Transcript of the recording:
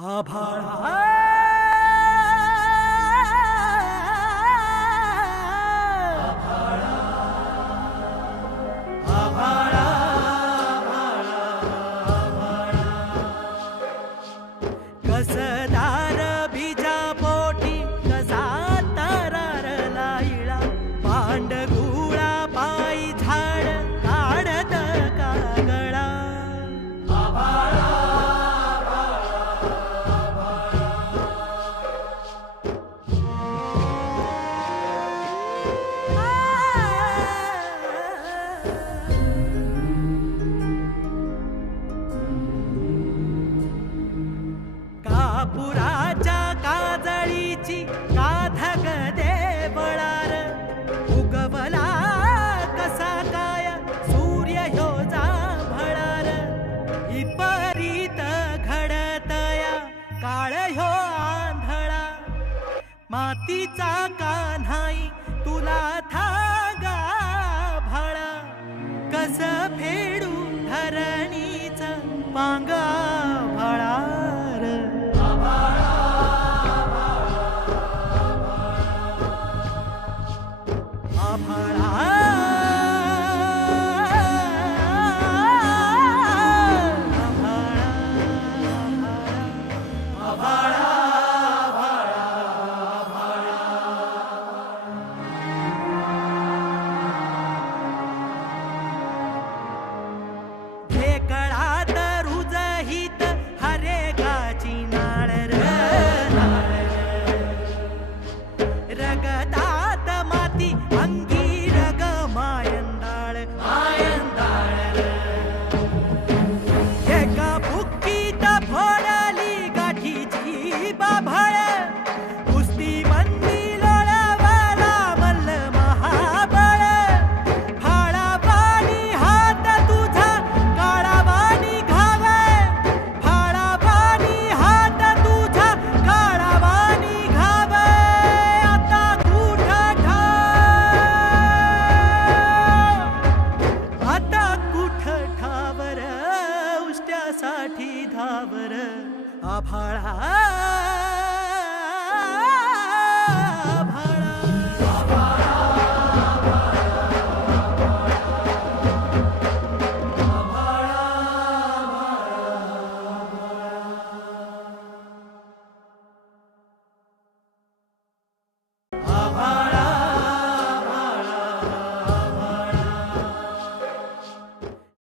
आभाळा कसदार बीजा पोटी कसा तारार लाईळा पांडगुळा पायी झाड काढत कागळा कापुराच्या काजळीची काधग देवळार उगवला कसा काय सूर्य ह्यो जांभळार इपरीत घडतया काळ ह्यो आंधळा मातीचा कान्हाई तुला थागा भाळा कस फेडू धरणीच पांगा भाळार कळात रुजहित हरेगाची नाळ रगतात माती अंगी रग मायंदाळ एका बुक्कीत फोडली गाठीची बाभळ कुस्ती मंदी लोळवला मल्ल महाबळ फाळावानी हात तुझा काळावानी घावे फाळावानी हात तुझा काळावानी घावे आता कुठ ठावर उष्ट्यासाठी धावर आभाळा